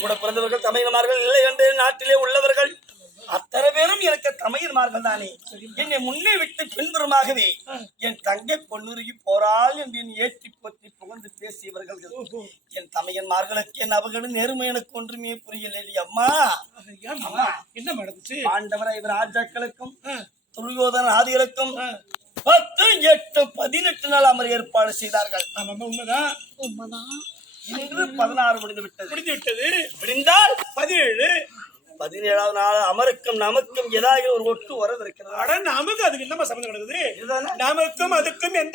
கூட பிறந்தவர்கள் தமையன்மார்கள் இல்லை என்று நாட்டிலே உள்ளவர்கள். அத்தனை பேரும் எனக்கு தமையன்மார்கள் தானே. என்னை முன்னே விட்டு பின்புறமாகவே என் தங்கை பொன்னுருகி போறாள் என்று என் ஏற்றி பற்றி புகழ்ந்து பேசியவர்கள். என் தமையன்மார்களுக்கு என் அவர்களும் நேர்மை எனக்கு ஒன்றுமே புரியலை அம்மா? என்ன நடந்துச்சு பாண்டவரை ராஜாக்களுக்கும் துரியோதன ஆதிகளுக்கும் பத்து எட்டு பதினெட்டு நாள் அமர் ஏற்பாடு செய்தார்கள். ஆமாம்மா உண்மைதான். இன்று பதினாறு முடிந்து விட்டது. முடிந்து விட்டது முடிந்தால் பதினேழு. பதினேழாவது நாள் அமருக்கும் நமக்கும் ஏதாவது ஒரு ஒட்டு வரவிருக்கிறது அட நமக்கு அதுக்கு என்னமா சம்மந்தம் இதுதானே? நமக்கும் அதுக்கும் எந்த